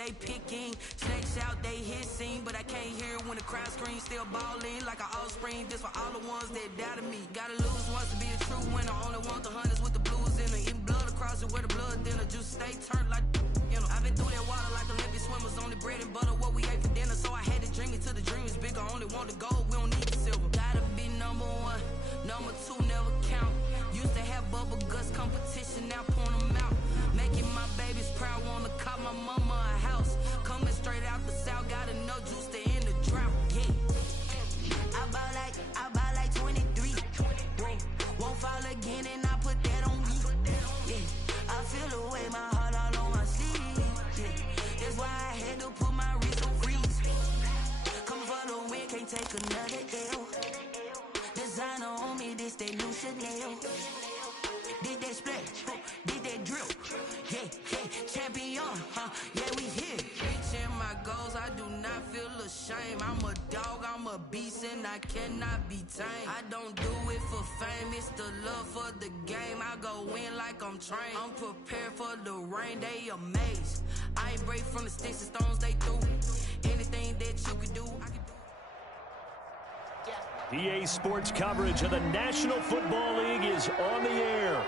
they picking. Snakes out, they hissing, but I can't hear when the crowd screams. Still balling like an offspring. This for all the ones that doubted me. Gotta lose once to be a true winner. Only want the hunters with the blues in it. Eating blood across it where the blood dinner. Juice stay turned like, you know. I've been through that water like Olympic swimmers. Only bread and butter, what we ate for dinner. So I had to dream it till the dream is bigger. Only want the gold, we don't need the silver. Gotta be number one, number two never count. Used to have bubble guts competition, now point them out. Making my babies proud, wanna call my mama a house. Coming straight out the south, gotta know juice to end the drought. Yeah, I bought like 23. Won't fall again, and I put that on me. Yeah, I feel the way, my heart all on my sleeve. Yeah, that's why I had to put my wrist on freeze. Come for the win, can't take another L. Designer on me, this that new Chanel. Did that splash, did that drip. Yeah, champion, yeah, we here. Reaching my goals, I do not feel ashamed. I'm a dog, I'm a beast, and I cannot be tamed. I don't do it for fame, it's the love for the game. I go in like I'm trained. I'm prepared for the rain, they amazed. I ain't break from the sticks and stones they threw. Anything that you could do, I can do. EA Sports coverage of the National Football League is on the air.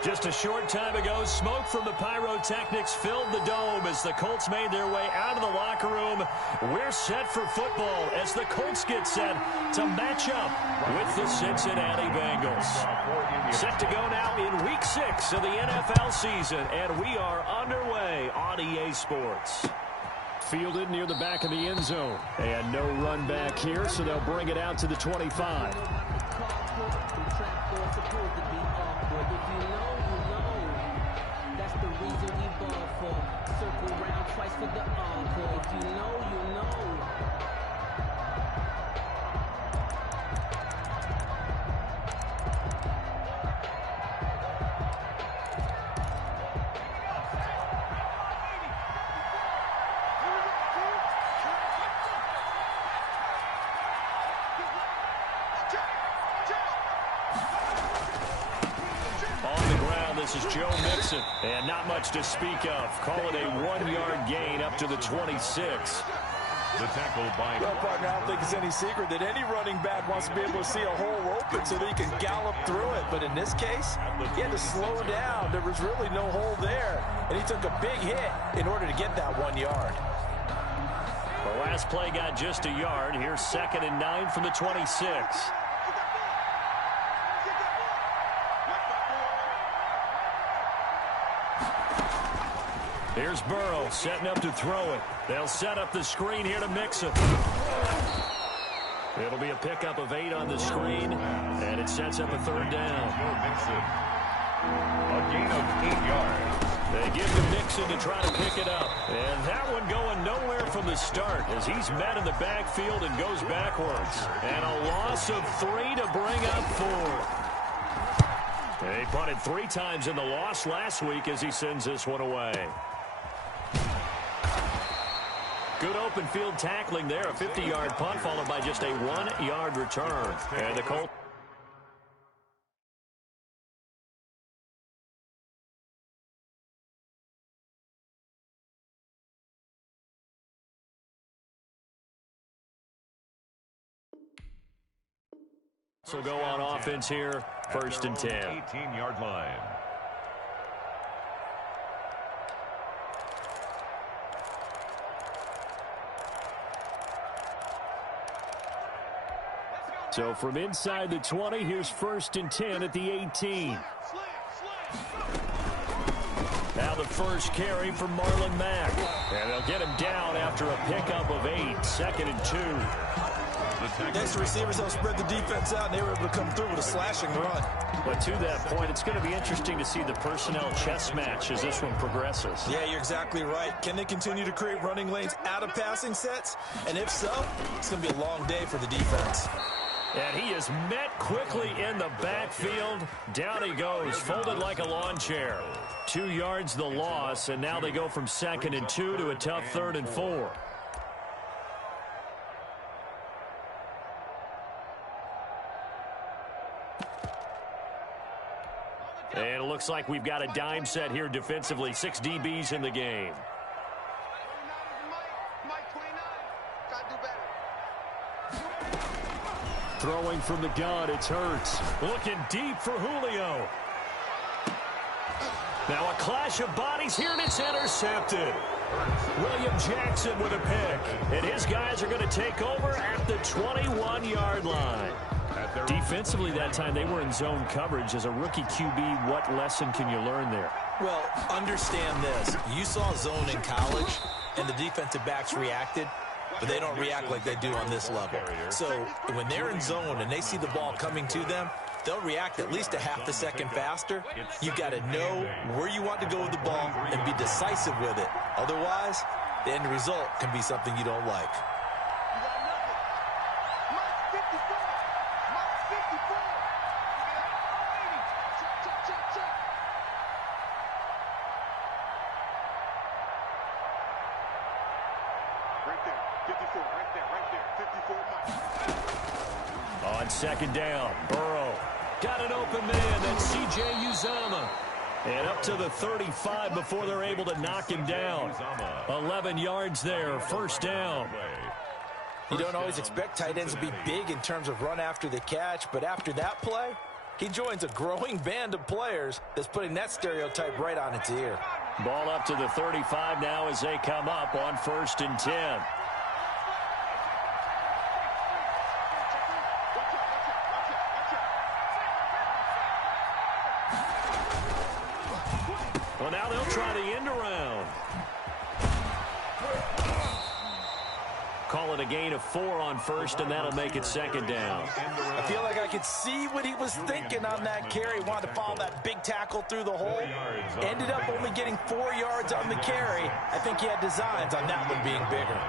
Just a short time ago, smoke from the pyrotechnics filled the dome as the Colts made their way out of the locker room. We're set for football as the Colts get set to match up with the Cincinnati Bengals. Set to go now in Week 6 of the NFL season, and we are underway on EA Sports. Fielded near the back of the end zone. And no run back here, so they'll bring it out to the 25. That's the reason we ball for. Circle round twice for the encore. If you know, you know. This is Joe Mixon, and not much to speak of. Call it a 1-yard gain up to the 26. The tackle by... Well, partner, I don't think it's any secret that any running back wants to be able to see a hole open so that he can gallop through it. But in this case, he had to slow down. There was really no hole there, and he took a big hit in order to get that 1 yard. The last play got just a yard. Here's 2nd and 9 from the 26. Here's Burrow setting up to throw it. They'll set up the screen here to Mixon. It'll be a pickup of 8 on the screen, and it sets up a 3rd down. A gain of 8 yards. They give to Mixon to try to pick it up. And that one going nowhere from the start as he's met in the backfield and goes backwards. And a loss of 3 to bring up 4. They punted 3 times in the loss last week as he sends this one away. Good open field tackling there. A 50-yard punt followed by just a 1-yard return. And the Colts. Will go on offense here. 1st and 10. 18-yard line. So from inside the 20, here's 1st and 10 at the 18. Now the first carry from Marlon Mack. And they'll get him down after a pickup of 8. 2nd and 2. Next receivers help spread the defense out, and they were able to come through with a slashing run. But to that point, it's going to be interesting to see the personnel chess match as this one progresses. Yeah, you're exactly right. Can they continue to create running lanes out of passing sets? And if so, it's going to be a long day for the defense. And he is met quickly in the backfield. Down he goes, folded like a lawn chair. 2 yards the loss, and now they go from 2nd and 2 to a tough 3rd and 4. And it looks like we've got a dime set here defensively. 6 DBs in the game. Throwing from the gun, it's Hurts. Looking deep for Julio. Now a clash of bodies here, and it's intercepted. William Jackson with a pick. And his guys are going to take over at the 21-yard line. Defensively that time, they were in zone coverage. As a rookie QB, what lesson can you learn there? Well, understand this. You saw zone in college, and the defensive backs reacted, but they don't react like they do on this level. So when they're in zone and they see the ball coming to them, they'll react at least a half a second faster. You've got to know where you want to go with the ball and be decisive with it. Otherwise, the end result can be something you don't like. On second down, Burrow got an open man. That's C.J. Uzomah. And up to the 35 before they're able to knock him down. 11 yards there, first down. You don't always expect tight ends to be big in terms of run after the catch, but after that play, he joins a growing band of players that's putting that stereotype right on its ear. Ball up to the 35 now as they come up on 1st and 10. Well, now they'll try the end around. Call it a gain of 4 on 1st, and that'll make it 2nd down. I feel like I could see what he was thinking on that carry. Wanted to follow that big tackle through the hole. Ended up only getting 4 yards on the carry. I think he had designs on that one being bigger.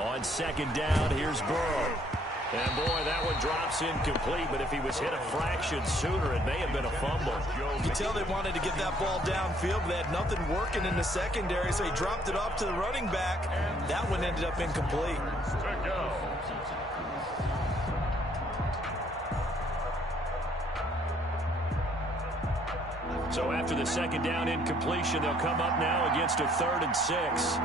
On 2nd down, here's Burrow. And boy, that one drops incomplete, but if he was hit a fraction sooner, it may have been a fumble. You can tell they wanted to get that ball downfield, but they had nothing working in the secondary, so he dropped it off to the running back. That one ended up incomplete. So after the 2nd down incompletion, they'll come up now against a 3rd and 6.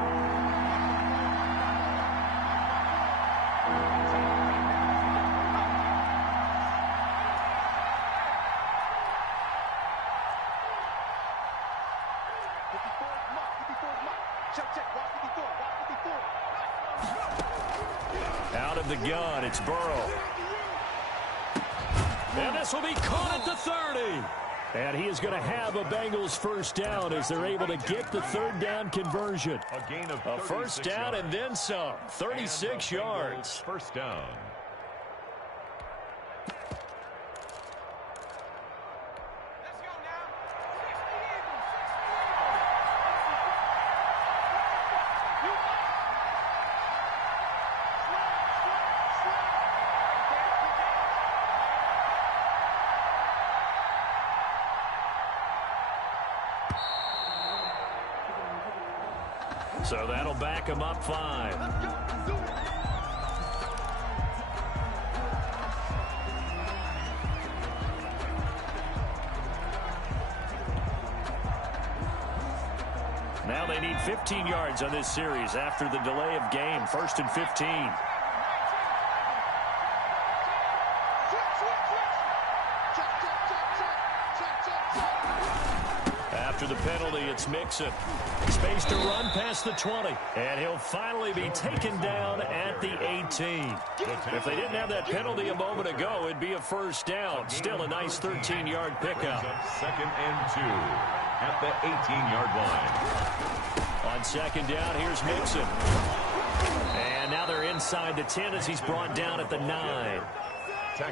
Out of the gun, it's Burrow. And this will be caught at the 30. And he is going to have a Bengals first down as they're able to get the 3rd down conversion. A gain of a first down and then some. 36 yards. First down. So that'll back him up 5. Now they need 15 yards on this series after the delay of game. 1st and 15. After the penalty, it's Mixon. Space to run past the 20. And he'll finally be taken down at the 18. If they didn't have that penalty a moment ago, it'd be a first down. Still a nice 13-yard pickup. 2nd and 2 at the 18-yard line. On 2nd down, here's Mixon. And now they're inside the 10 as he's brought down at the 9.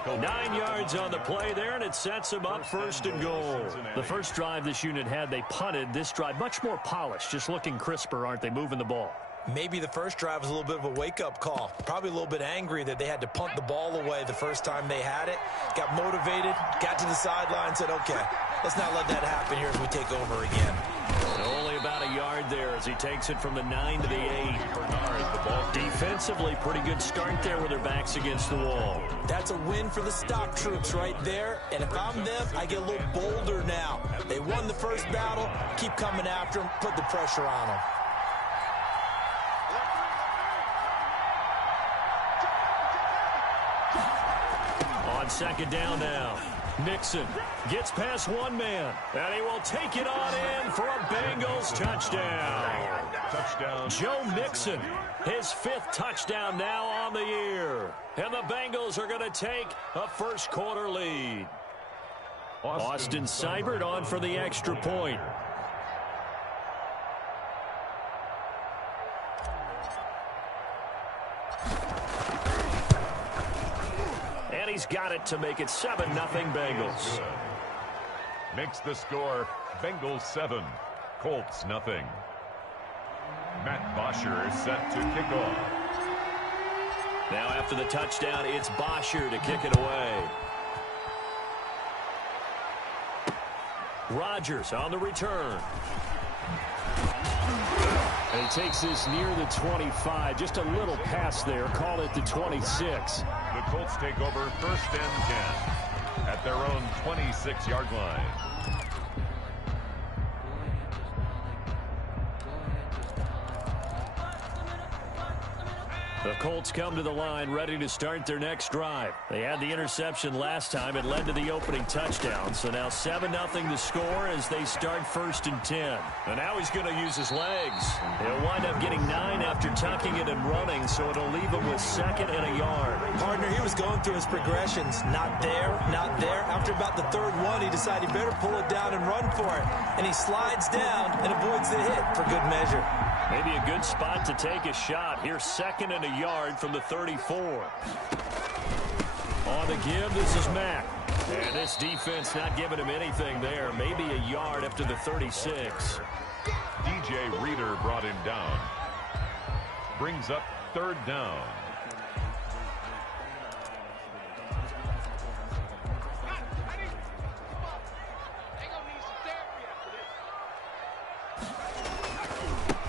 9 yards on the play there, and it sets him up 1st and goal. The first drive this unit had, they punted. This drive, much more polished, just looking crisper, aren't they, moving the ball? Maybe the first drive was a little bit of a wake-up call. Probably a little bit angry that they had to punt the ball away the first time they had it. Got motivated, got to the sideline, said, okay, let's not let that happen here as we take over again. Only about a yard there as he takes it from the 9 to the 8. Defense defensively, pretty good start there with their backs against the wall. That's a win for the stock troops right there. And if I'm them, I get a little bolder now. They won the first battle. Keep coming after them. Put the pressure on them. On second down now. Mixon gets past one man, and he will take it on in for a Bengals touchdown. Touchdown. Joe Mixon, his 5th touchdown now on the year. And the Bengals are going to take a first-quarter lead. Austin Seibert on for the extra point. He's got it to make it 7-0 Bengals. Makes the score Bengals 7, Colts nothing. Matt Bosher is set to kick off. Now after the touchdown, it's Bosher to kick it away. Rodgers on the return. And he takes this near the 25, just a little pass there. Call it the 26. The Colts take over 1st and 10 at their own 26-yard line. The Colts come to the line ready to start their next drive. They had the interception last time. It led to the opening touchdown. So now 7-0 the score as they start 1st and 10. And now he's going to use his legs. He'll wind up getting 9 after tucking it and running, so it'll leave him with 2nd and a yard. Partner, he was going through his progressions. Not there, not there. After about the 3rd one, he decided he better pull it down and run for it. And he slides down and avoids the hit for good measure. Maybe a good spot to take a shot. Here's 2nd and a yard from the 34. On the give, this is Mack. And this defense not giving him anything there. Maybe a yard up to the 36. DJ Reader brought him down. Brings up 3rd down.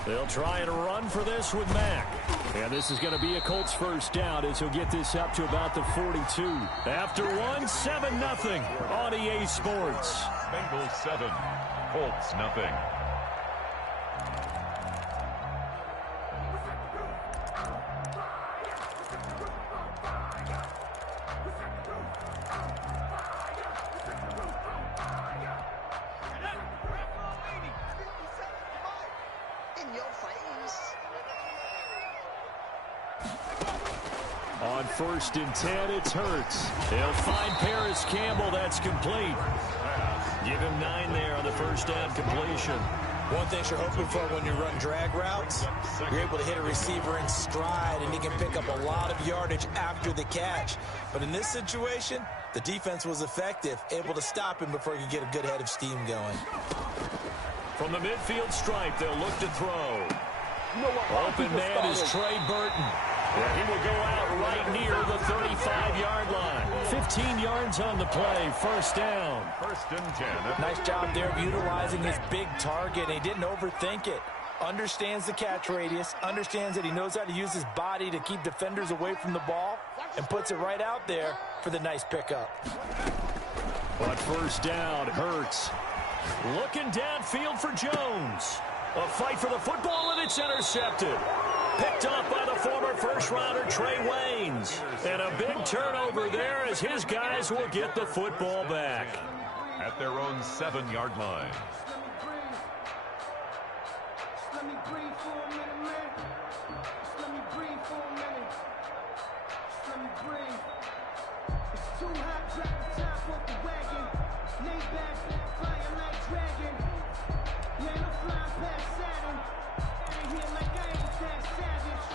They'll try and run for this with Mack. And this is going to be a Colts 1st down as he'll get this up to about the 42. After one, 7-0 on EA Sports. Bengals 7, Colts nothing. On 1st and 10, it's Hurts. They'll find Paris Campbell. That's complete. Give him 9 there on the 1st down completion. One thing you're hoping for when you run drag routes, you're able to hit a receiver in stride, and he can pick up a lot of yardage after the catch. But in this situation, the defense was effective, able to stop him before he could get a good head of steam going. From the midfield stripe, they'll look to throw. Open man is Trey Burton. And he will go out right near the 35-yard line. 15 yards on the play, 1st down. 1st and 10. Nice job there of utilizing his big target. He didn't overthink it. Understands the catch radius, understands that he knows how to use his body to keep defenders away from the ball, and puts it right out there for the nice pickup. But 1st down, Hurts. Looking downfield for Jones. A fight for the football, and it's intercepted. Picked up by the former first-rounder Trey Waynes. And a big turnover there as his guys will get the football back. At their own 7-yard line. Let me breathe for a minute, man. Let me breathe for a minute. Let me breathe. It's too hot, drop the top off the wagon. Lay back, flying like dragon. Yeah, I'm flying past Saturn. Ain't here like I ain't that savage.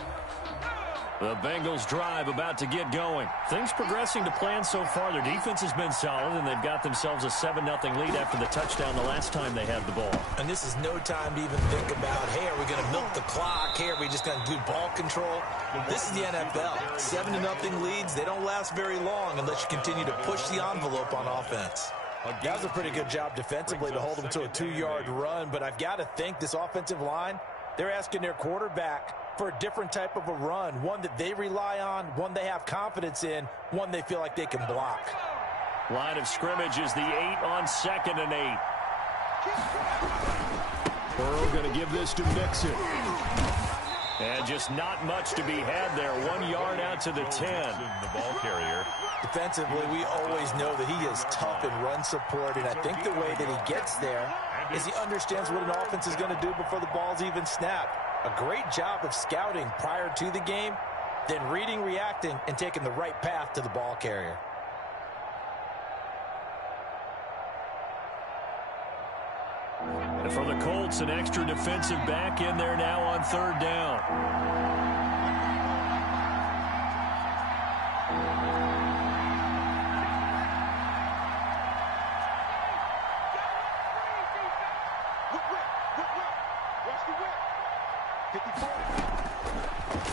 The Bengals drive about to get going. Things progressing to plan so far. Their defense has been solid, and they've got themselves a 7-0 lead after the touchdown the last time they had the ball. And this is no time to even think about, hey, are we going to milk the clock? Hey, are we just going to do ball control? This is the NFL. 7-0 leads, they don't last very long unless you continue to push the envelope on offense. That was a pretty good job defensively to hold them to a 2-yard run, but I've got to think this offensive line, they're asking their quarterback for a different type of a run, one that they rely on, one they have confidence in, one they feel like they can block. Line of scrimmage is the 8 on 2nd and 8. Burrow going to give this to Mixon. And just not much to be had there. 1 yard out to the 10. The ball carrier. Defensively, we always know that he is tough in run support, and I think the way that he gets there is he understands what an offense is going to do before the ball's even snapped. A great job of scouting prior to the game, then reading, reacting, and taking the right path to the ball carrier. And for the Colts, an extra defensive back in there now on 3rd down.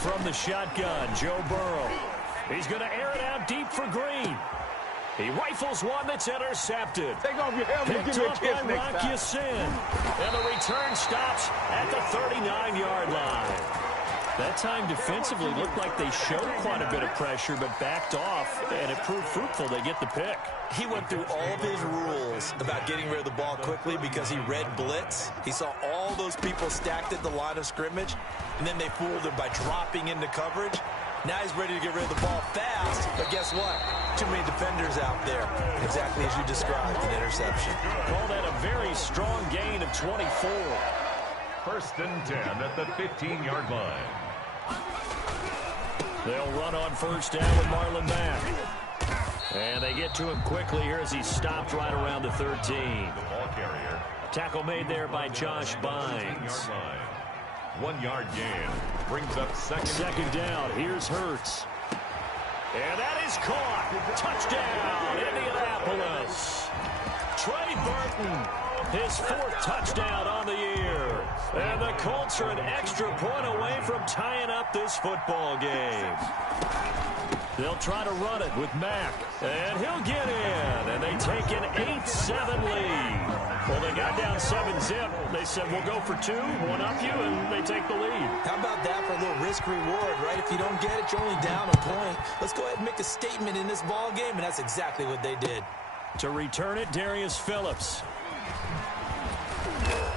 From the shotgun, Joe Burrow. He's going to air it out deep for Green. He rifles one that's intercepted. Take off your helmet. Picked up by Rock Ya-Sin. And the return stops at the 39-yard line. That time defensively looked like they showed quite a bit of pressure but backed off, and it proved fruitful. They get the pick. He went through all of his rules about getting rid of the ball quickly because he read blitz. He saw all those people stacked at the line of scrimmage, and then they fooled him by dropping into coverage. Now he's ready to get rid of the ball fast, but guess what? Too many defenders out there. Exactly as you described, an interception. Call that a very strong gain of 24. 1st and 10 at the 15-yard line. They'll run on 1st down with Marlon Mack. And they get to him quickly here as he stopped right around the 13. The ball carrier. Tackle made there by Josh Bynes. 1 yard gain. Brings up second down. Here's Hurts. And that is caught. Touchdown, Indianapolis. Trey Burton, his 4th touchdown on the year. And the Colts are an extra point away from tying up this football game. They'll try to run it with Mack. And he'll get in. And they take an 8-7 lead. Well, they got down 7-zip. They said, we'll go for 2, one up you, and they take the lead. How about that for a little risk-reward, right? If you don't get it, you're only down a point. Let's go ahead and make a statement in this ball game, and that's exactly what they did. To return it, Darius Phillips.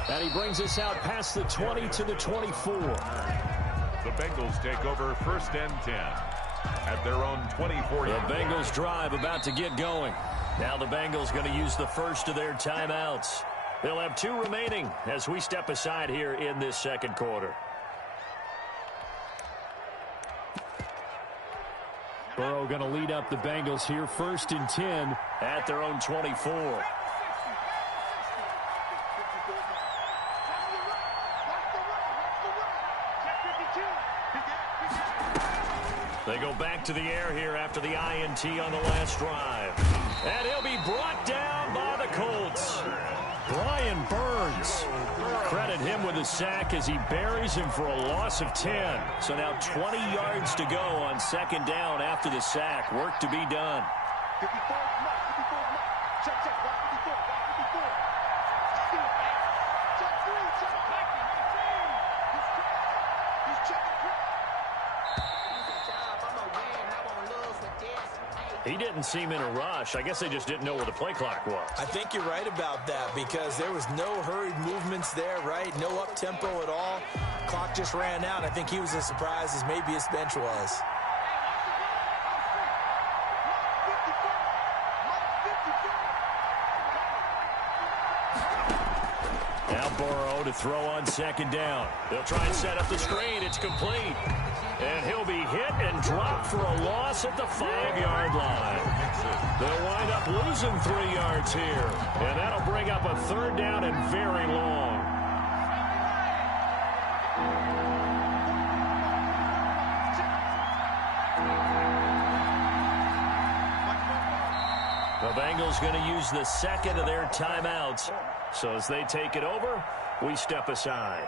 And he brings us out past the 20 to the 24. The Bengals take over 1st and 10 at their own 24. The Bengals drive about to get going. Now the Bengals going to use the first of their timeouts. They'll have 2 remaining as we step aside here in this 2nd quarter. Burrow going to lead up the Bengals here, 1st and 10 at their own 24. They go back to the air here after the INT on the last drive. And he'll be brought down by the Colts. Brian Burns. Credit him with a sack as he buries him for a loss of 10. So now 20 yards to go on 2nd down after the sack. Work to be done. He didn't seem in a rush. I guess they just didn't know where the play clock was. I think you're right about that because there was no hurried movements there, right? No up-tempo at all. Clock just ran out. I think he was as surprised as maybe his bench was. Now Burrow to throw on 2nd down. They'll try and set up the screen. It's complete. And he'll be hit and dropped for a loss at the 5-yard line. They'll wind up losing 3 yards here. And that'll bring up a 3rd down and very long. The Bengals going to use the 2nd of their timeouts. So as they take it over, we step aside.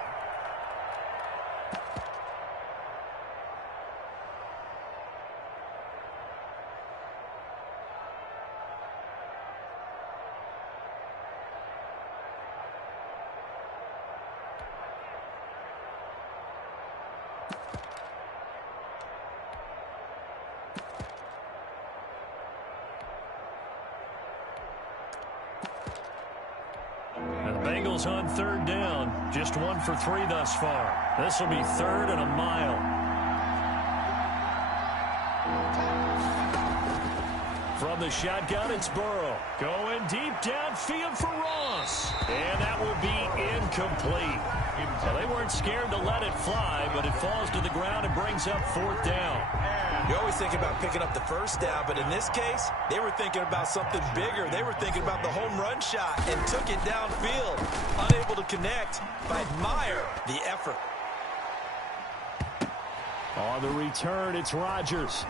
Bengals on third down. Just 1 for 3 thus far. This will be 3rd and a mile. From the shotgun, it's Burrow. Going deep downfield for Ross. And that will be incomplete. Well, they weren't scared to let it fly, but it falls to the ground and brings up 4th down. You always think about picking up the first down, but in this case, they were thinking about something bigger. They were thinking about the home run shot and took it downfield. Unable to connect, but I admire the effort. On the return, it's Rodgers.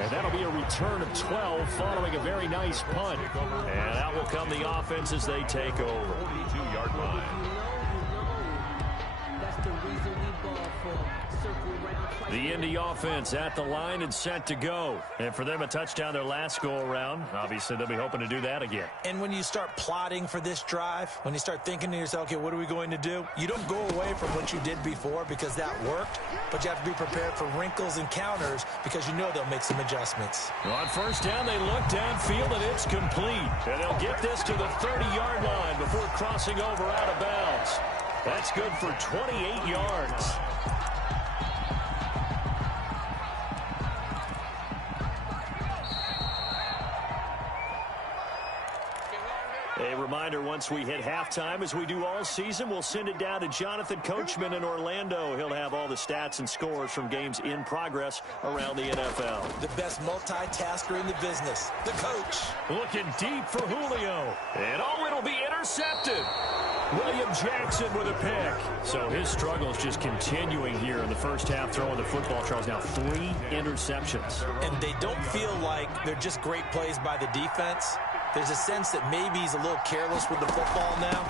And that'll be a return of 12 following a very nice punt. And out will come the offense as they take over. 42-yard line. That's the reason we ball for. Circle round twice. The Indy offense at the line and set to go. And for them, a touchdown their last go-around. Obviously, they'll be hoping to do that again. And when you start plotting for this drive, when you start thinking to yourself, okay, what are we going to do? You don't go away from what you did before because that worked, but you have to be prepared for wrinkles and counters because you know they'll make some adjustments. On first down, they look downfield, and it's complete. And they'll get this to the 30-yard line before crossing over out of bounds. That's good for 28 yards. A reminder, once we hit halftime, as we do all season, we'll send it down to Jonathan Coachman in Orlando. He'll have all the stats and scores from games in progress around the NFL. The best multitasker in the business, the coach. Looking deep for Julio. And it'll be intercepted. William Jackson with a pick. So his struggles just continuing here in the first half, throwing the football. Charles, now 3 interceptions. And they don't feel like they're just great plays by the defense. There's a sense that maybe he's a little careless with the football now.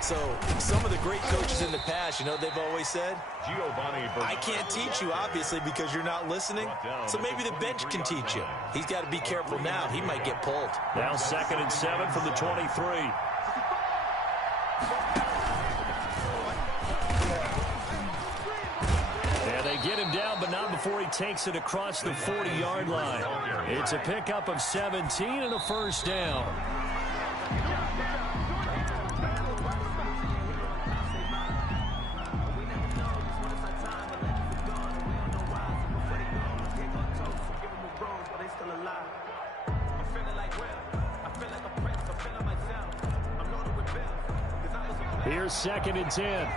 So some of the great coaches in the past, you know, they've always said, I can't teach you, obviously, because you're not listening. So maybe the bench can teach you. He's got to be careful now. He might get pulled. Now 2nd and 7 from the 23. And they get him down, but not before he takes it across the 40-yard line. It's a pickup of 17 and a first down. Here's 2nd and 10.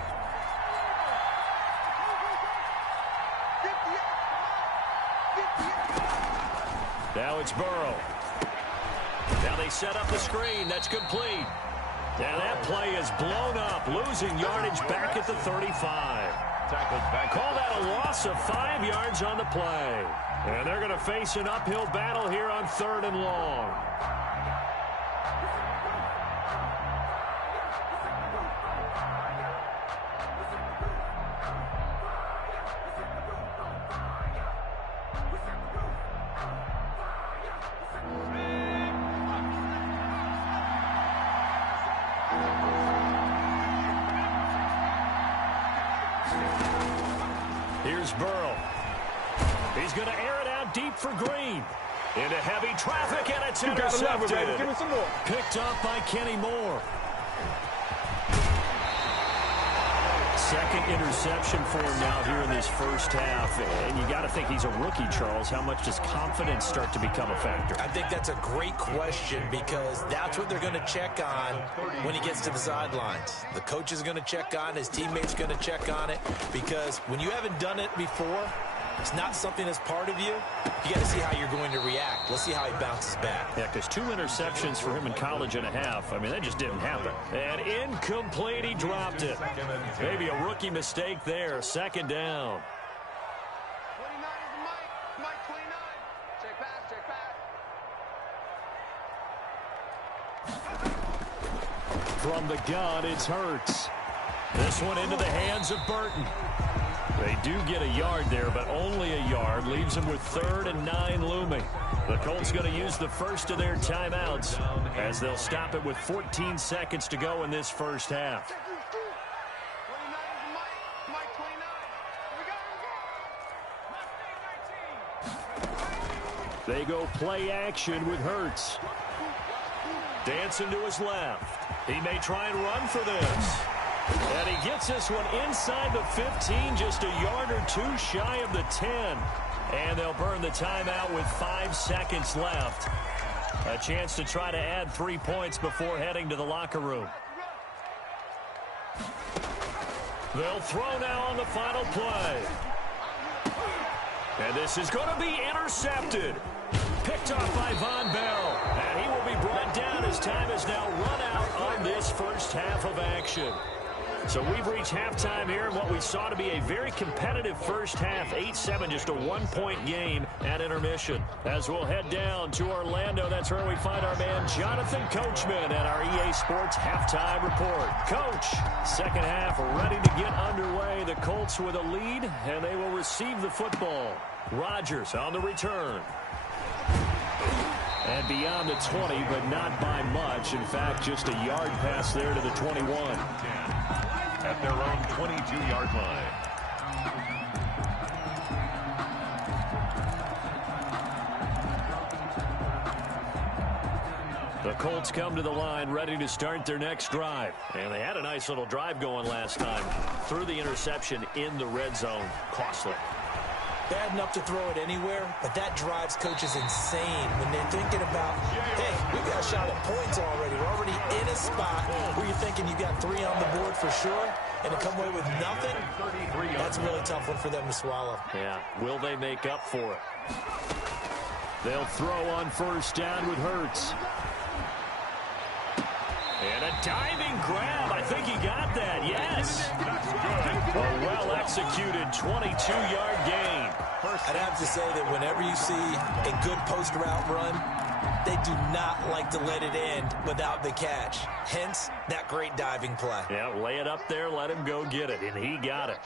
Now it's Burrow. Now they set up the screen. That's complete. Now that play is blown up, losing yardage back at the 35. Call that a loss of 5 yards on the play. And they're going to face an uphill battle here on 3rd and long. Here's Burrow. He's going to air it out deep for Green. Into heavy traffic, and it's intercepted. Give me some more. Picked up by Kenny Moore. 2nd interception for him now here in this first half. And you got to think he's a rookie, Charles. How much does confidence start to become a factor? I think that's a great question because that's what they're going to check on when he gets to the sidelines. The coach is going to check on, his teammates going to check on it, because when you haven't done it before, it's not something that's part of you. You got to see how you're going to react. Let's see how he bounces back. Yeah, because 2 interceptions for him in college and a half. I mean, that just didn't happen. And incomplete, he dropped it. Maybe a rookie mistake there. 2nd down. 29 is the Mike 29. Check pass. From the gun, it's Hurts. This one into the hands of Burton. They do get a yard there, but only a yard. Leaves them with 3rd and 9 looming. The Colts going to use the first of their timeouts as they'll stop it with 14 seconds to go in this first half. 29 is the Mike 29. Here we go. They go play action with Hurts. Dancing to his left. He may try and run for this. And he gets this one inside the 15, just a yard or two shy of the 10. And they'll burn the timeout with 5 seconds left. A chance to try to add 3 points before heading to the locker room. They'll throw now on the final play. And this is going to be intercepted. Picked off by Von Bell. And he will be brought down as time has now run out on this first half of action. So we've reached halftime here in what we saw to be a very competitive first half. 8-7, just a 1-point game at intermission. As we'll head down to Orlando, that's where we find our man Jonathan Coachman at our EA Sports Halftime Report. Coach, second half ready to get underway. The Colts with a lead, and they will receive the football. Rodgers on the return. And beyond the 20, but not by much. In fact, just a yard pass there to the 21. At their own 22-yard line. The Colts come to the line ready to start their next drive. And they had a nice little drive going last time. Threw the interception in the red zone. Costly. Bad enough to throw it anywhere, but that drives coaches insane when they're thinking about, hey, we got a shot at points already. We're already in a spot where you're thinking you got 3 on the board for sure, and to come away with nothing, that's a really tough one for them to swallow. Yeah, will they make up for it? They'll throw on first down with Hurts. And a diving grab. I think he got that. Yes. A well-executed 22-yard gain. I'd have to say that whenever you see a good post route run, they do not like to let it end without the catch. Hence, that great diving play. Yeah, lay it up there, let him go get it, and he got it.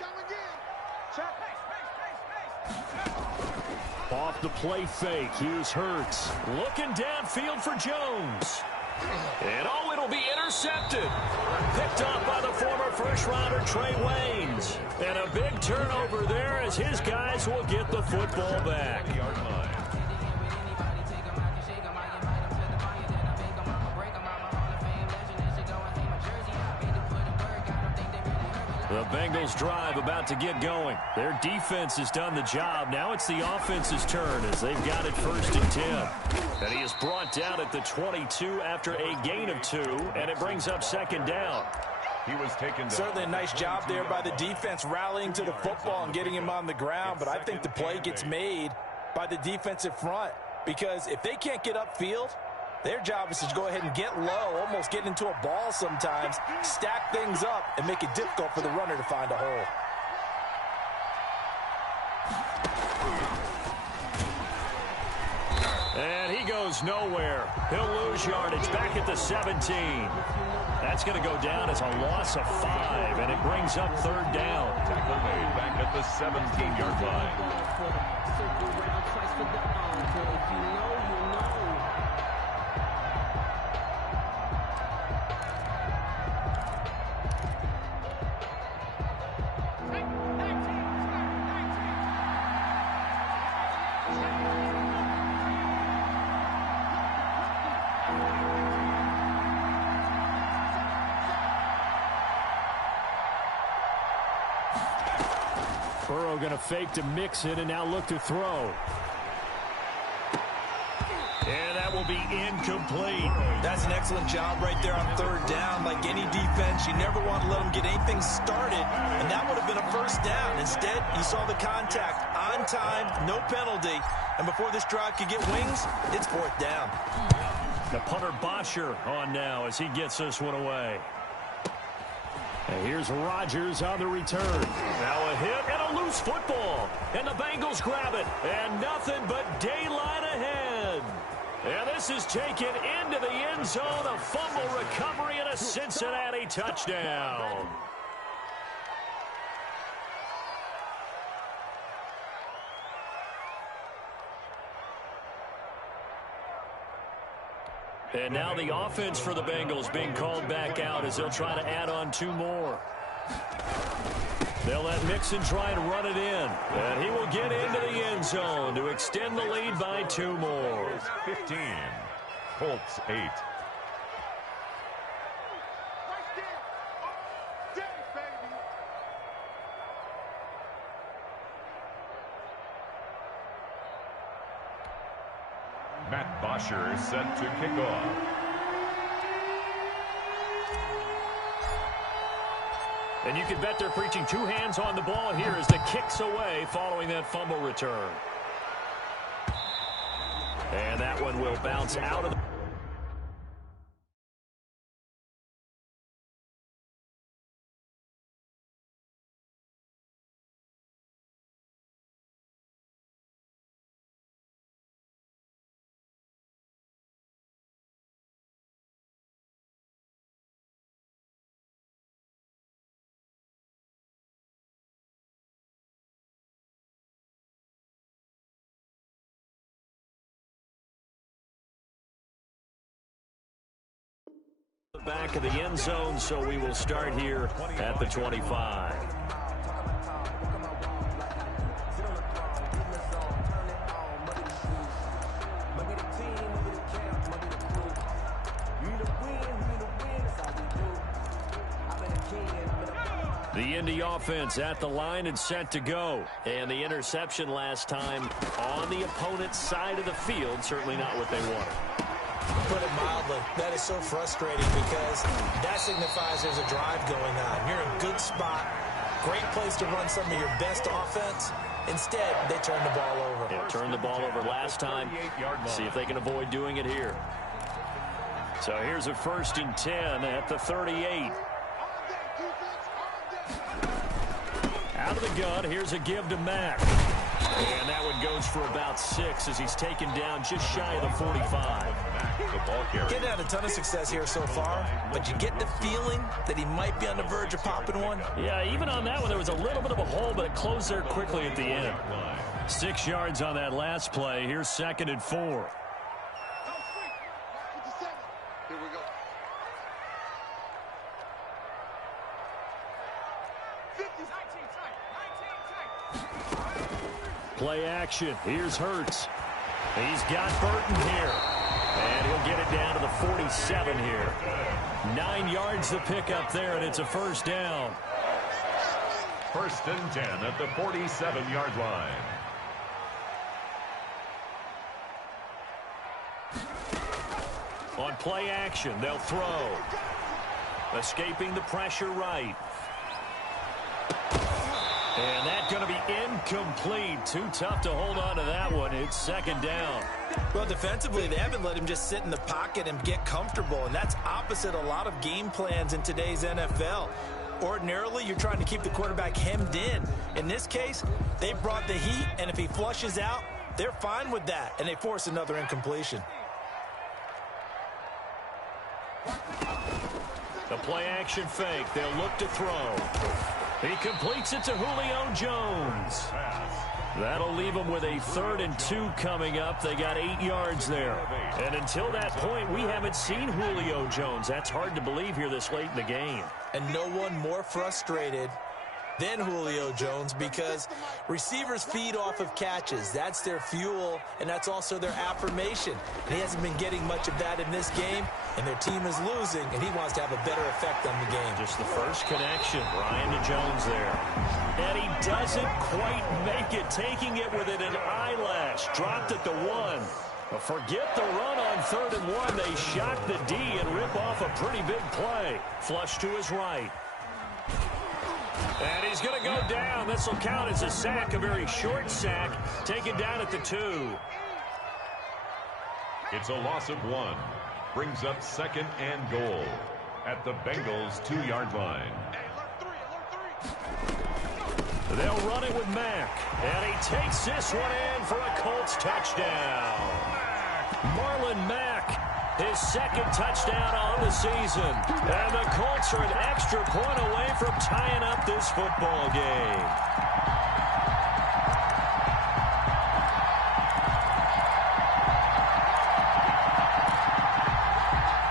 Off the play fake, here's Hurts. Looking downfield for Jones. And oh, it'll be intercepted. Picked up by the former first-rounder Trey Waynes. And a big turnover there as his guys will get the football back. The Bengals drive about to get going. Their defense has done the job. Now it's the offense's turn as they've got it 1st and 10. And he is brought down at the 22 after a gain of 2, and it brings up 2nd down. He was taken down. Certainly a nice job there by the defense rallying to the football and getting him on the ground, but I think the play gets made by the defensive front because if they can't get upfield, their job is to go ahead and get low, almost get into a ball sometimes, stack things up, and make it difficult for the runner to find a hole. And he goes nowhere. He'll lose yardage back at the 17. That's going to go down as a loss of 5, and it brings up 3rd down. Tackle made back at the 17-yard line. Circle round twice for the encore. If you know, you know. Burrow going to fake to mix it and now look to throw. And that will be incomplete. That's an excellent job right there on 3rd down. Like any defense, you never want to let them get anything started, and that would have been a 1st down. Instead, you saw the contact on time, no penalty, and before this drive could get wings, it's 4th down. The punter Bosher on now as he gets this one away. And here's Rodgers on the return. Now a hit and a loose football. And the Bengals grab it. And nothing but daylight ahead. And this is taken into the end zone. A fumble recovery and a Cincinnati touchdown. And now the offense for the Bengals being called back out as they'll try to add on 2 more. They'll let Mixon trying to run it in. And he will get into the end zone to extend the lead by 2 more. 15. Colts 8. Matt Bosher set to kick off. And you can bet they're preaching 2 hands on the ball here as the kick's away following that fumble return. And that one will bounce out of the... back of the end zone, so we will start here at the 25. The Indy offense at the line and set to go. And the interception last time on the opponent's side of the field, certainly not what they wanted. Put it mildly, that is so frustrating because that signifies there's a drive going on. You're in a good spot, great place to run some of your best offense. Instead, they turn the ball over. Yeah, turned the ball over last time. See if they can avoid doing it here. So here's a 1st and 10 at the 38. Out of the gun, here's a give to Mack. And that one goes for about 6 as he's taken down just shy of the 45. Getting had a ton of success here so far, but you get the feeling that he might be on the verge of popping one. Yeah, even on that one, there was a little bit of a hole, but it closed there quickly at the end. 6 yards on that last play. Here's 2nd and 4. Here we go. 19 Play action. Here's Hurts. He's got Burton here. And he'll get it down to the 47 here. 9 yards to pick up there, and it's a 1st down. 1st and 10 at the 47-yard line. On play action, they'll throw. Escaping the pressure right. And that's going to be incomplete. Too tough to hold on to that one. It's 2nd down. Well, defensively, they haven't let him just sit in the pocket and get comfortable, and that's opposite a lot of game plans in today's NFL. Ordinarily, you're trying to keep the quarterback hemmed in. In this case, they brought the heat, and if he flushes out, they're fine with that, and they force another incompletion. The play-action fake. They'll look to throw. He completes it to Julio Jones. That'll leave them with a 3rd and 2 coming up. They got 8 yards there. And until that point, we haven't seen Julio Jones. That's hard to believe here this late in the game. And no one more frustrated than Julio Jones because receivers feed off of catches. That's their fuel, and that's also their affirmation. And he hasn't been getting much of that in this game, and their team is losing, and he wants to have a better effect on the game. Just the first connection, Ryan to Jones there. And he doesn't quite make it, taking it within an eyelash. Dropped at the 1. But forget the run on 3rd and 1. They shock the D and rip off a pretty big play. Flush to his right. And he's going to go down. This will count as a sack, a very short sack, taken down at the 2. It's a loss of 1. Brings up 2nd and goal at the Bengals' 2-yard line. They'll run it with Mack. And he takes this one in for a Colts touchdown. Marlon Mack, his 2nd touchdown on the season. And the Colts are an extra point away from tying up this football game.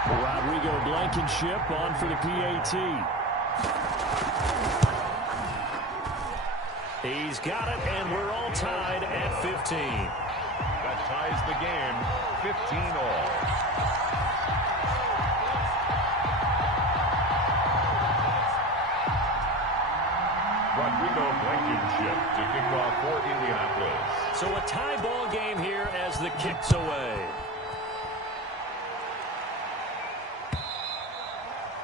Rodrigo Blankenship on for the PAT. He's got it, and we're all tied at 15. That ties the game, 15 all. Rodrigo Blankenship to kick off for Indianapolis. So a tie ball game here as the kick's away.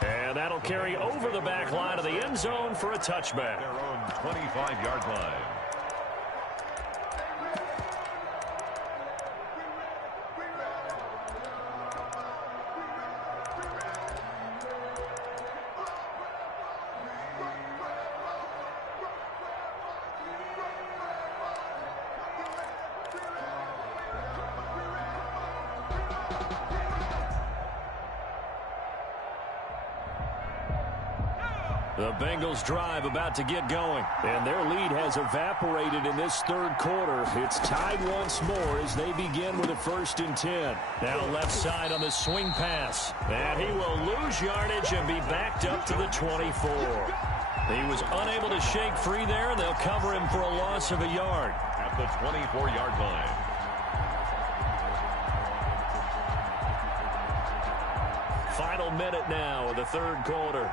And that'll carry over the back line of the end zone for a touchback. Their own 25-yard line. The Bengals drive about to get going, and their lead has evaporated in this third quarter. It's tied once more as they begin with a 1st and 10. Now left side on the swing pass, and he will lose yardage and be backed up to the 24. He was unable to shake free there, and they'll cover him for a loss of a yard. At the 24-yard line. Final minute now of the third quarter.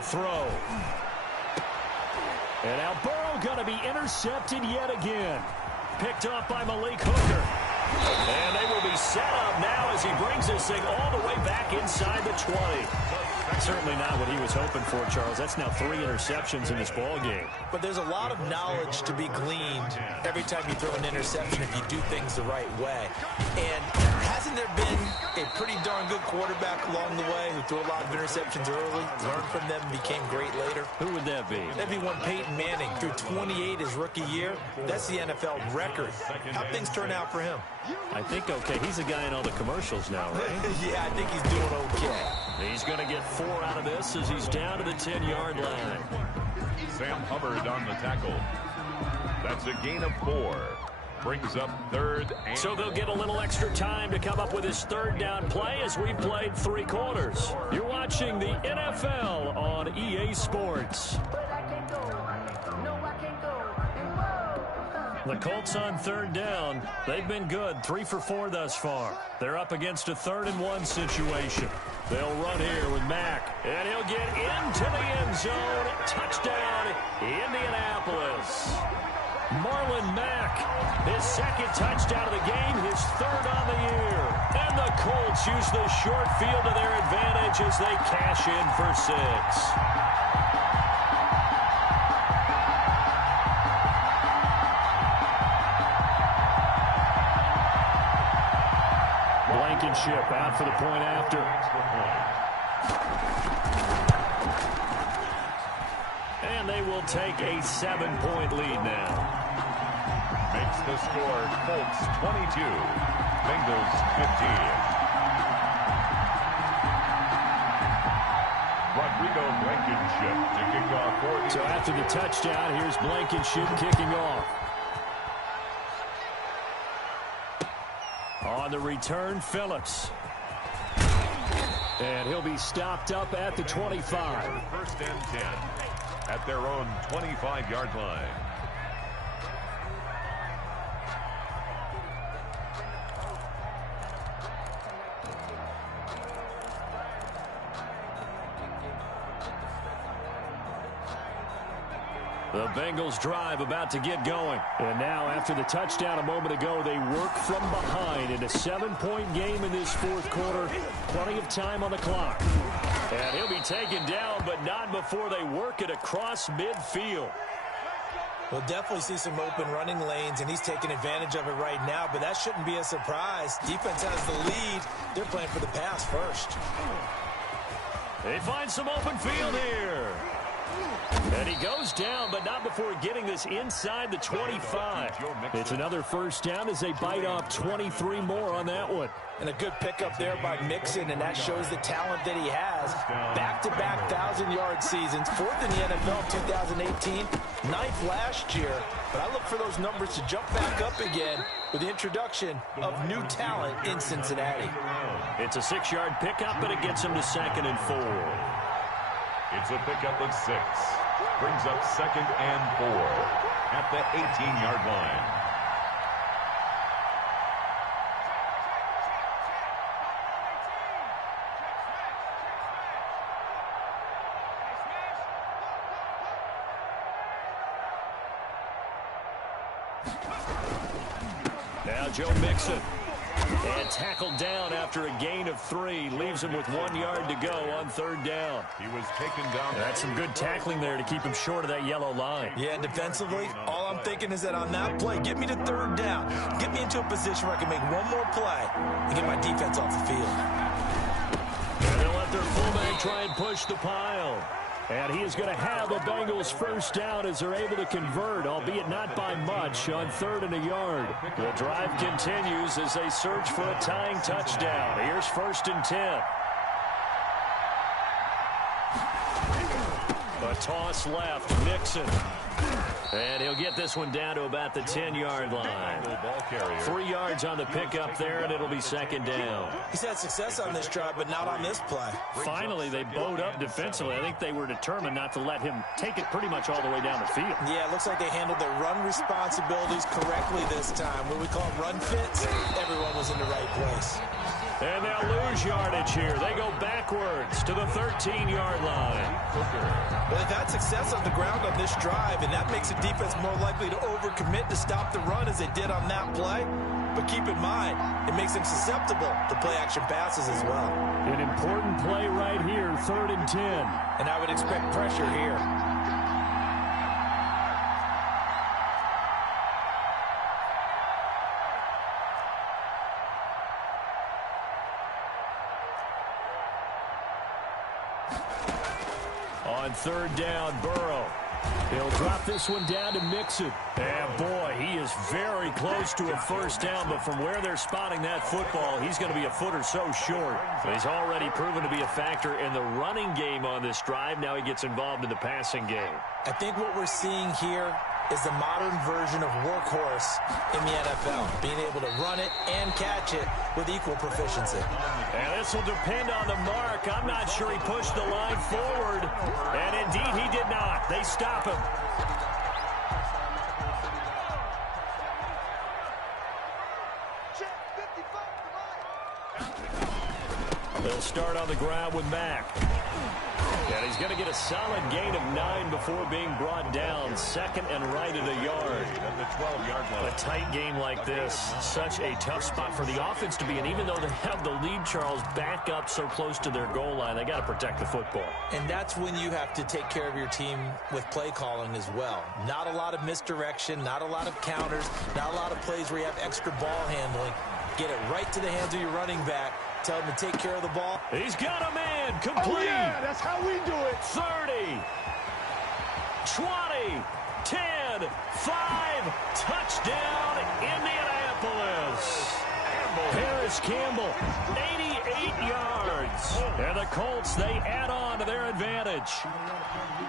Throw. And now Burrow going to be intercepted yet again. Picked off by Malik Hooker. And they will be set up now as he brings this thing all the way back inside the 20. That's certainly not what he was hoping for, Charles. That's now 3 interceptions in this ball game. But there's a lot of knowledge to be gleaned every time you throw an interception if you do things the right way. And hasn't there been a pretty darn good quarterback along the way who threw a lot of interceptions early, learned from them, and became great later? Who would that be? That'd be one Peyton Manning. Threw 28 his rookie year. That's the NFL record. How'd things turn out for him? I think okay. He's a guy in all the commercials now, right? Yeah, I think he's doing okay. He's going to get 4 out of this as he's down to the 10-yard line. Sam Hubbard on the tackle. That's a gain of 4. Brings up 3rd and... So they'll get a little extra time to come up with his 3rd down play as we played 3 quarters. You're watching the NFL on EA Sports. The Colts on 3rd down. They've been good. 3 for 4 thus far. They're up against a 3rd and 1 situation. They'll run here with Mack. And he'll get into the end zone. Touchdown, Indianapolis. Marlon Mack, his 2nd touchdown of the game, his 3rd on the year. And the Colts use the short field to their advantage as they cash in for 6. Blankenship out for the point after. And they will take a 7-point lead now. Makes the score Colts 22, Bengals 15. Rodrigo Blankenship to kick off for the... So after the touchdown, here's Blankenship kicking off. On the return, Phillips. And he'll be stopped up at the 25. 1st and 10 at their own 25-yard line. The Bengals drive about to get going. And now after the touchdown a moment ago, they work from behind in a 7-point game in this 4th quarter. Plenty of time on the clock. And he'll be taken down, but not before they work it across midfield. We'll definitely see some open running lanes, and he's taking advantage of it right now, but that shouldn't be a surprise. Defense has the lead. They're playing for the pass first. They find some open field here. And he goes down, but not before getting this inside the 25. It's another first down as they bite off 23 more on that one. And a good pickup there by Mixon, and that shows the talent that he has. Back-to-back 1,000-yard seasons, 4th in the NFL in 2018, 9th last year. But I look for those numbers to jump back up again with the introduction of new talent in Cincinnati. It's a 6-yard pickup, but it gets him to 2nd and 4. It's a pickup of 6. Brings up 2nd and 4 at the 18-yard line. Now Joe Mixon. And tackled down after a gain of 3. Leaves him with 1 yard to go on 3rd down. He was taken down. That's some good tackling there to keep him short of that yellow line. Yeah, defensively, all I'm thinking is that on that play, get me to 3rd down. Get me into a position where I can make one more play and get my defense off the field. And they'll let their fullback try and push the pile. And he is going to have the Bengals first down as they're able to convert, albeit not by much, on 3rd and a yard. The drive continues as they search for a tying touchdown. Here's 1st and 10. A toss left, Mixon. And he'll get this one down to about the 10-yard line. 3 yards on the pickup there, and it'll be 2nd down. He's had success on this drive, but not on this play. Finally, they bowed up defensively. I think they were determined not to let him take it pretty much all the way down the field. Yeah, it looks like they handled their run responsibilities correctly this time. What we call run fits, everyone was in the right place. And they'll lose yardage here. They go backwards to the 13-yard line. Well, they've had success on the ground on this drive, and that makes the defense more likely to overcommit to stop the run as they did on that play. But keep in mind, it makes them susceptible to play-action passes as well. An important play right here, 3rd and 10. And I would expect pressure here. On 3rd down, Burrow. He'll drop this one down to Mixon. And boy, he is very close to a first down, but from where they're spotting that football, he's going to be a foot or so short. He's already proven to be a factor in the running game on this drive. Now he gets involved in the passing game. I think what we're seeing here is the modern version of workhorse in the NFL, being able to run it and catch it with equal proficiency. And this will depend on the mark. I'm not sure he pushed the line forward, and indeed he did not. They stop him. They'll start on the ground with Mack. And he's going to get a solid gain of 9 before being brought down. 2nd and right at a yard. At the 12-yard line. A tight game like this, such a tough spot for the offense to be in. Even though they have the lead, Charles, back up so close to their goal line, they got to protect the football. And that's when you have to take care of your team with play calling as well. Not a lot of misdirection, not a lot of counters, not a lot of plays where you have extra ball handling. Get it right to the hands of your running back. Tell him to take care of the ball. He's got a man. Complete. Oh, yeah, that's how we do it. 30, 20, 10, 5, touchdown, Indianapolis. Paris Campbell, 88 yards. And the Colts, they add on to their advantage.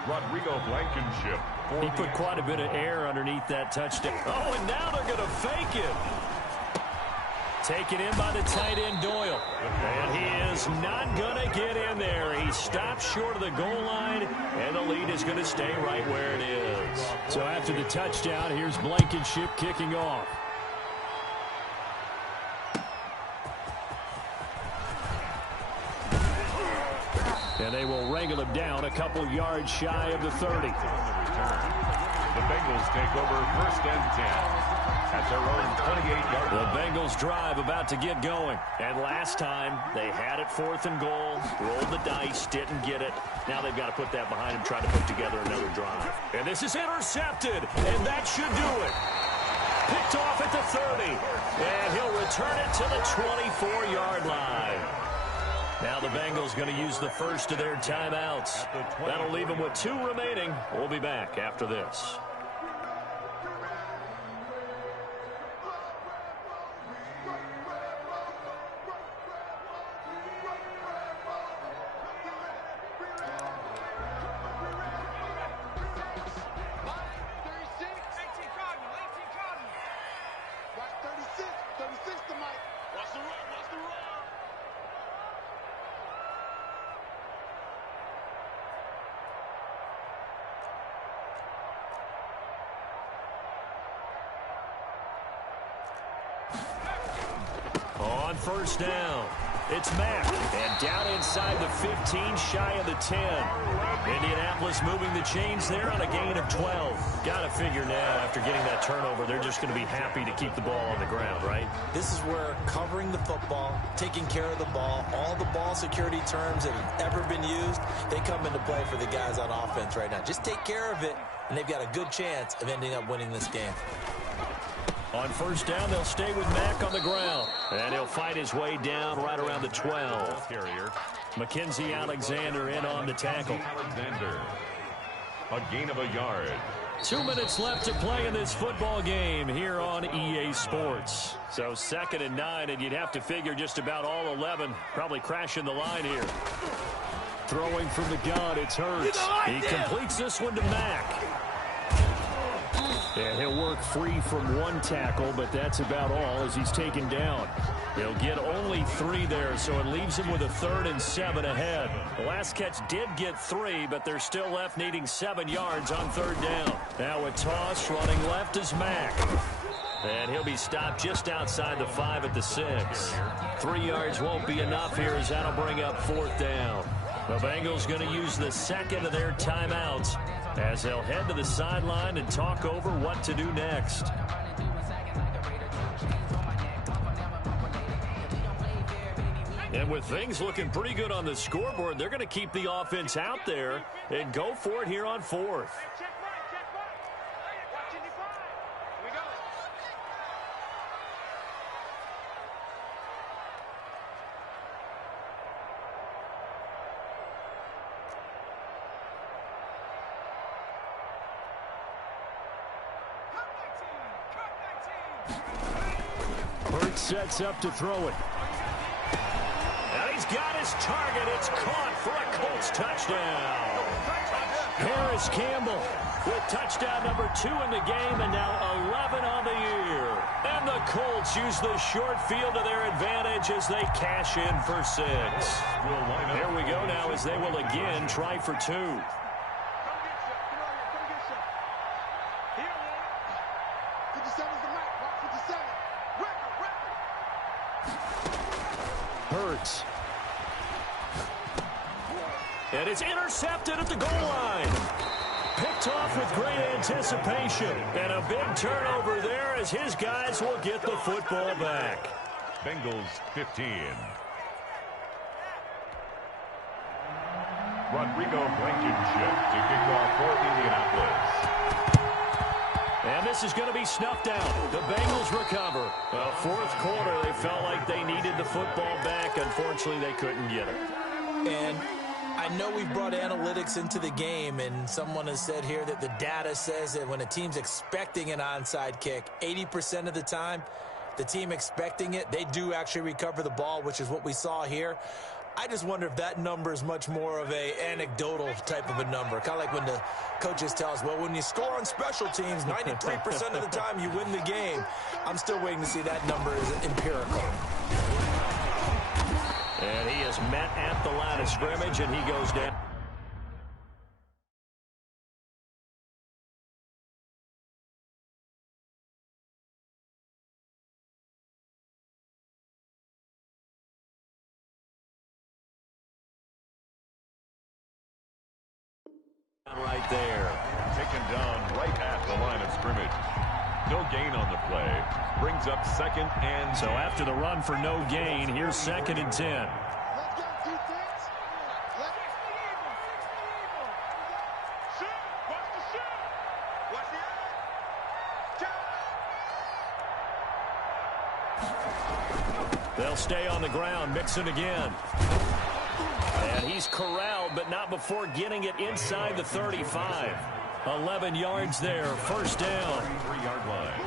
Rodrigo Blankenship. He put quite a bit of air underneath that touchdown. Oh, and now they're going to fake it. Taken in by the tight end, Doyle. And he is not going to get in there. He stops short of the goal line, and the lead is going to stay right where it is. So after the touchdown, here's Blankenship kicking off. And they will wrangle him down a couple yards shy of the 30. The Bengals take over 1st and 10. At their own 28-yard line. The Bengals drive about to get going. And last time, they had it 4th and goal, rolled the dice, didn't get it. Now they've got to put that behind them, try to put together another drive. And this is intercepted, and that should do it. Picked off at the 30, and he'll return it to the 24-yard line. Now the Bengals going to use the first of their timeouts. That'll leave them with 2 remaining. We'll be back after this. On first down, it's Mack, and down inside the 15, shy of the 10. Indianapolis moving the chains there on a gain of 12. Got to figure now, after getting that turnover, they're just going to be happy to keep the ball on the ground, right? This is where covering the football, taking care of the ball, all the ball security terms that have ever been used, they come into play for the guys on offense right now. Just take care of it, and they've got a good chance of ending up winning this game. On first down, they'll stay with Mack on the ground. And he'll fight his way down right around the 12. Carrier. Mackenzie Alexander in on the tackle. Alexander. A gain of a yard. 2 minutes left to play in this football game here on EA Sports. So 2nd and 9, and you'd have to figure just about all 11 probably crashing the line here. Throwing from the gun, it's Hurts. He completes this one to Mack. And he'll work free from 1 tackle, but that's about all as he's taken down. He'll get only 3 there, so it leaves him with a 3rd and 7 ahead. The last catch did get 3, but they're still left needing 7 yards on 3rd down. Now a toss, running left is Mack. And he'll be stopped just outside the 5 at the 6. 3 yards won't be enough here as that'll bring up 4th down. The Bengals going to use the 2nd of their timeouts as they'll head to the sideline and talk over what to do next. And with things looking pretty good on the scoreboard, they're going to keep the offense out there and go for it here on 4th. Hurts sets up to throw it. And he's got his target. It's caught for a Colts touchdown. Harris Campbell with touchdown number 2 in the game, and now 11 on the year. And the Colts use the short field to their advantage as they cash in for 6. Here we go now as they will again try for 2. Hurts. And it's intercepted at the goal line. Picked off with great anticipation. And a big turnover there as his guys will get the football back. Bengals 15. Rodrigo Blankenship to kick off for Indianapolis. And this is going to be snuffed out. The Bengals recover. Well, 4th quarter, they felt like they needed the football back. Unfortunately, they couldn't get it. And I know we've brought analytics into the game, and someone has said here that the data says that when a team's expecting an onside kick, 80% of the time, the team expecting it, they do actually recover the ball, which is what we saw here. I just wonder if that number is much more of a anecdotal type of a number. Kind of like when the coaches tell us, well, when you score on special teams, 93% of the time you win the game. I'm still waiting to see that number is empirical. And he is met at the line of scrimmage, and he goes down. Right there. Taken down right at the line of scrimmage. No gain on the play. Brings up 2nd and 10. So after the run for no gain, here's 2nd and 10. They'll stay on the ground, Mixon again. And he's corralled, but not before getting it inside the 35. 11 yards there, first down. 3-yard line.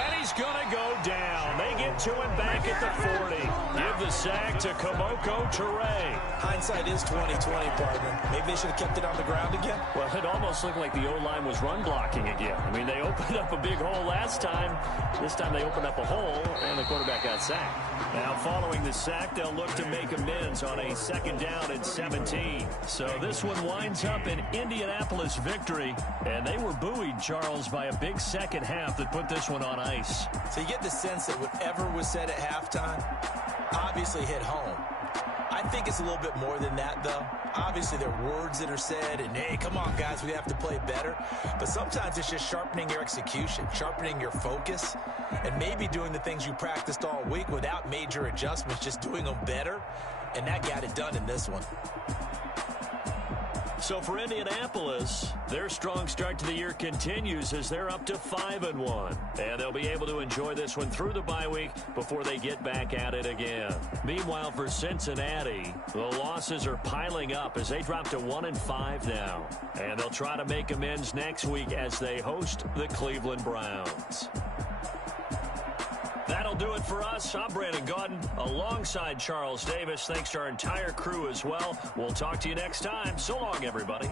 And he's going to go down. They get to him back at the 40. Give the sack to Kemoko Turay. Hindsight is 20/20, partner. Maybe they should have kept it on the ground again. Well, it almost looked like the O-line was run blocking again. I mean, they opened up a big hole last time. This time they opened up a hole, and the quarterback got sacked. Now, following the sack, they'll look to make amends on a 2nd down and 17. So this one winds up an Indianapolis victory, and they were buoyed, Charles, by a big second half that put this one on ice. So you get the sense that whatever was said at halftime obviously hit home. I think it's a little bit more than that, though. Obviously, there are words that are said, and, hey, come on, guys, we have to play better. But sometimes it's just sharpening your execution, sharpening your focus, and maybe doing the things you practiced all week without major adjustments, just doing them better, and that got it done in this one. So for Indianapolis, their strong start to the year continues as they're up to 5-1. And they'll be able to enjoy this one through the bye week before they get back at it again. Meanwhile, for Cincinnati, the losses are piling up as they drop to 1-5 now. And they'll try to make amends next week as they host the Cleveland Browns. That'll do it for us. I'm Brandon Gaudin alongside Charles Davis. Thanks to our entire crew as well. We'll talk to you next time. So long, everybody.